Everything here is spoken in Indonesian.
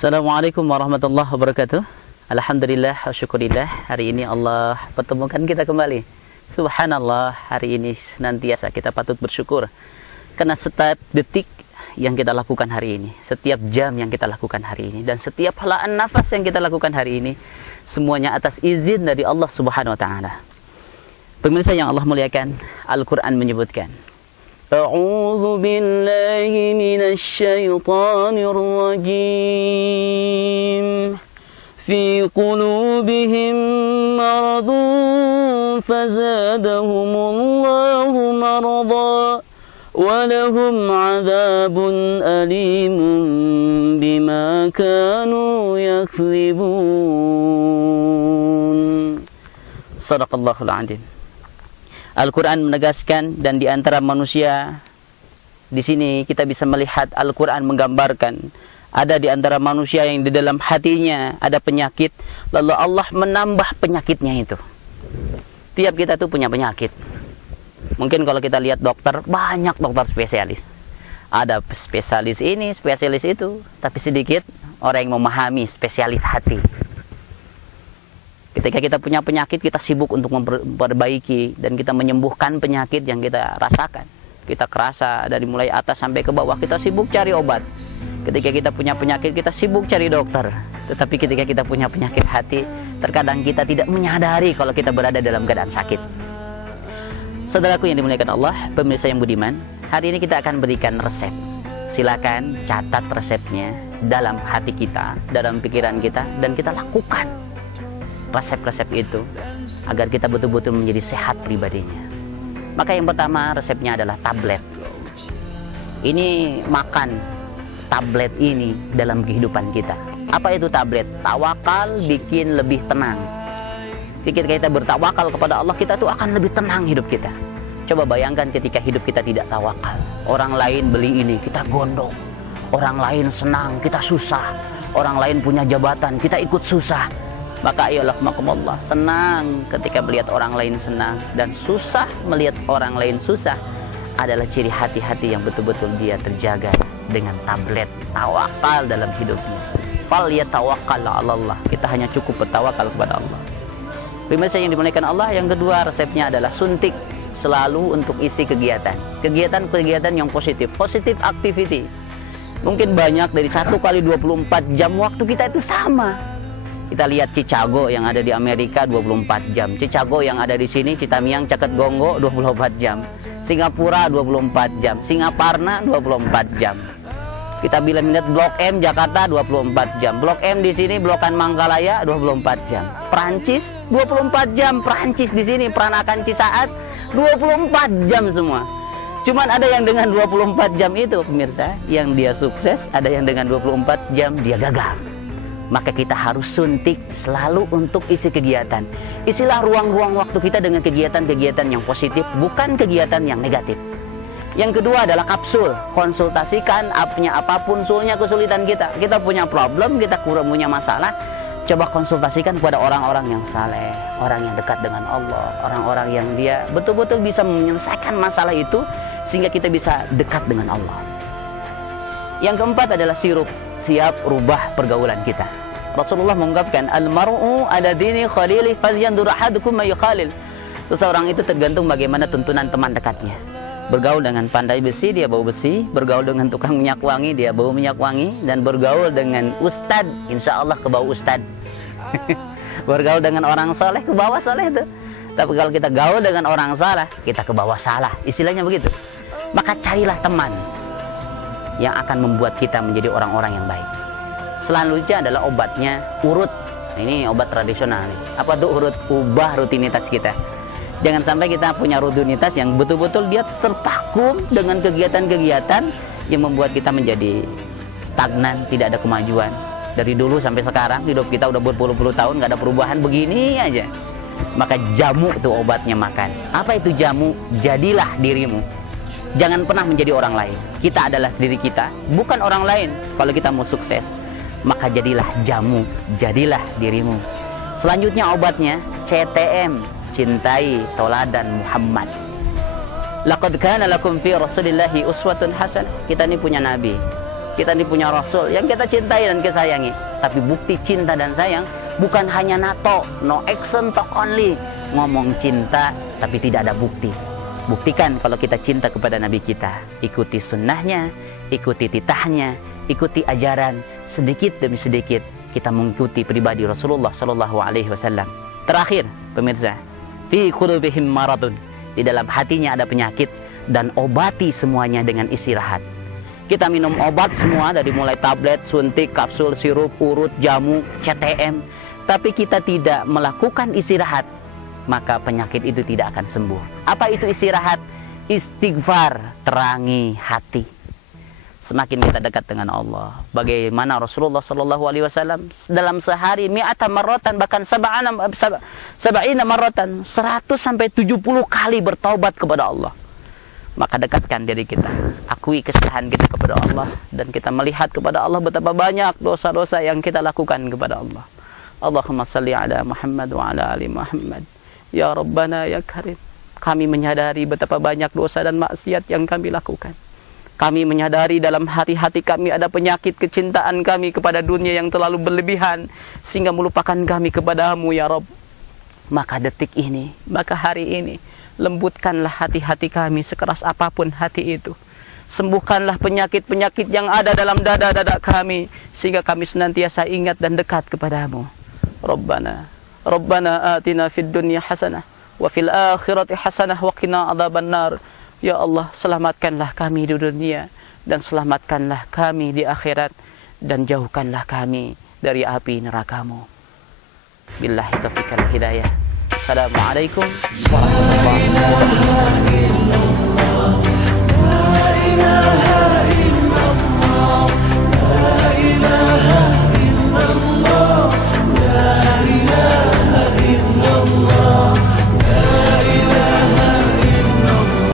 Assalamualaikum warahmatullahi wabarakatuh. Alhamdulillah wa syukurillah, hari ini Allah pertemukan kita kembali. Subhanallah, hari ini senantiasa kita patut bersyukur karena setiap detik yang kita lakukan hari ini, setiap jam yang kita lakukan hari ini, dan setiap helaan nafas yang kita lakukan hari ini, semuanya atas izin dari Allah Subhanahu wa taala. Pemirsa yang Allah muliakan, Al-Qur'an menyebutkan, A'udzu billahi minasy syaithanir rajim. Fi qulubihim maradun fazadahumullahu marada wa lahum 'adzabun alimun bima kanu yakdzibun. Shadaqallahul 'adzim. Al-Quran menegaskan, dan di antara manusia di sini kita bisa melihat Al-Quran menggambarkan ada di antara manusia yang di dalam hatinya ada penyakit, lalu Allah menambah penyakitnya itu. Tiap kita tuh punya penyakit. Mungkin kalau kita lihat dokter, banyak dokter spesialis. Ada spesialis ini, spesialis itu, tapi sedikit orang yang memahami spesialis hati. Ketika kita punya penyakit, kita sibuk untuk memperbaiki dan kita menyembuhkan penyakit yang kita rasakan. Kita kerasa dari mulai atas sampai ke bawah, kita sibuk cari obat. Ketika kita punya penyakit, kita sibuk cari dokter. Tetapi ketika kita punya penyakit hati, terkadang kita tidak menyadari kalau kita berada dalam keadaan sakit. Saudaraku yang dimuliakan Allah, pemirsa yang budiman, hari ini kita akan berikan resep. Silakan catat resepnya dalam hati kita, dalam pikiran kita, dan kita lakukan resep-resep itu agar kita betul-betul menjadi sehat pribadinya. Maka yang pertama resepnya adalah tablet. Ini makan tablet ini dalam kehidupan kita. Apa itu tablet? Tawakal bikin lebih tenang. Ketika kita bertawakal kepada Allah, kita tuh akan lebih tenang hidup kita. Coba bayangkan ketika hidup kita tidak tawakal. Orang lain beli ini, kita gondok. Orang lain senang, kita susah. Orang lain punya jabatan, kita ikut susah. Maka ayolah makumullah, senang ketika melihat orang lain senang, dan susah melihat orang lain susah adalah ciri hati-hati yang betul-betul dia terjaga dengan tablet tawakal dalam hidupnya. Fal yatawakkal 'ala Allah. Kita hanya cukup bertawakal kepada Allah. Pemirsa yang dimuliakan Allah, yang kedua resepnya adalah suntik selalu untuk isi kegiatan. Kegiatan-kegiatan yang positif, positive activity. Mungkin banyak dari 1 kali 24 jam waktu kita itu sama. Kita lihat Chicago yang ada di Amerika 24 jam. Chicago yang ada di sini, Citamiang, Caket Gonggo 24 jam. Singapura 24 jam. Singaparna 24 jam. Kita bila melihat Blok M Jakarta 24 jam. Blok M di sini, Blokan Mangkalaya 24 jam. Prancis 24 jam. Prancis di sini, Peranakan Cisaat 24 jam semua. Cuman ada yang dengan 24 jam itu pemirsa, yang dia sukses, ada yang dengan 24 jam dia gagal. Maka kita harus suntik selalu untuk isi kegiatan. Isilah ruang-ruang waktu kita dengan kegiatan-kegiatan yang positif, bukan kegiatan yang negatif. Yang kedua adalah kapsul. Konsultasikan apapun kesulitan kita. Kita punya problem, kita kurang punya masalah, coba konsultasikan kepada orang-orang yang saleh, orang yang dekat dengan Allah, orang-orang yang dia betul-betul bisa menyelesaikan masalah itu sehingga kita bisa dekat dengan Allah. Yang keempat adalah siap rubah pergaulan kita. Rasulullah mengungkapkan, al-mar'u ala dini khalili falyanzur ahadukum may yukhalil. Seseorang itu tergantung bagaimana tuntunan teman dekatnya. Bergaul dengan pandai besi, dia bau besi. Bergaul dengan tukang minyak wangi, dia bau minyak wangi. Dan bergaul dengan ustad, insya Allah ke bau ustad. Bergaul dengan orang soleh, ke bawah soleh itu. Tapi kalau kita gaul dengan orang salah, kita ke bawah salah. Istilahnya begitu. Maka carilah teman yang akan membuat kita menjadi orang-orang yang baik. Selanjutnya adalah obatnya urut. Ini obat tradisional. Apa tuh urut? Ubah rutinitas kita. Jangan sampai kita punya rutinitas yang betul-betul dia terpaku dengan kegiatan-kegiatan yang membuat kita menjadi stagnan, tidak ada kemajuan. Dari dulu sampai sekarang hidup kita udah berpuluh-puluh tahun nggak ada perubahan, begini aja. Maka jamu itu obatnya makan. Apa itu jamu? Jadilah dirimu. Jangan pernah menjadi orang lain. Kita adalah diri kita, bukan orang lain. Kalau kita mau sukses, maka jadilah jamu, jadilah dirimu. Selanjutnya obatnya CTM, cintai teladan Muhammad. Laqad kana lakum fi Rasulillahi uswatun hasanah. Kita ini punya nabi. Kita ini punya Rasul yang kita cintai dan kita sayangi. Tapi bukti cinta dan sayang bukan hanya NATO, no action, talk only. Ngomong cinta tapi tidak ada bukti. Buktikan kalau kita cinta kepada Nabi kita. Ikuti sunnahnya, ikuti titahnya, ikuti ajaran. Sedikit demi sedikit kita mengikuti pribadi Rasulullah Sallallahu Alaihi Wasallam. Terakhir, pemirsa, fi qulubihim maradun. Di dalam hatinya ada penyakit, dan obati semuanya dengan istirahat. Kita minum obat semua, dari mulai tablet, suntik, kapsul, sirup, urut, jamu, CTM, tapi kita tidak melakukan istirahat, maka penyakit itu tidak akan sembuh. Apa itu istirahat? Istighfar, terangi hati. Semakin kita dekat dengan Allah. Bagaimana Rasulullah SAW dalam sehari mi'ata marratan, bahkan sab'ina marratan, 100 sampai 70 kali bertaubat kepada Allah. Maka dekatkan diri kita, akui kesalahan kita kepada Allah, dan kita melihat kepada Allah betapa banyak dosa-dosa yang kita lakukan kepada Allah. Allahumma salli ala Muhammad wa ala ali Muhammad. Ya Rabbana ya Karim. Kami menyadari betapa banyak dosa dan maksiat yang kami lakukan. Kami menyadari dalam hati-hati kami ada penyakit kecintaan kami kepada dunia yang terlalu berlebihan, sehingga melupakan kami kepadamu ya Rabb. Maka detik ini, maka hari ini, lembutkanlah hati-hati kami sekeras apapun hati itu. Sembuhkanlah penyakit-penyakit yang ada dalam dada-dada kami, sehingga kami senantiasa ingat dan dekat kepadamu. Rabbana atina fid dunya hasanah wa fil akhirati hasanah wa qina adzabannar. Ya Allah, selamatkanlah kami di dunia dan selamatkanlah kami di akhirat, dan jauhkanlah kami dari api neraka-Mu. Billahi taufiq wal hidayah. Assalamualaikum warahmatullahi wabarakatuh.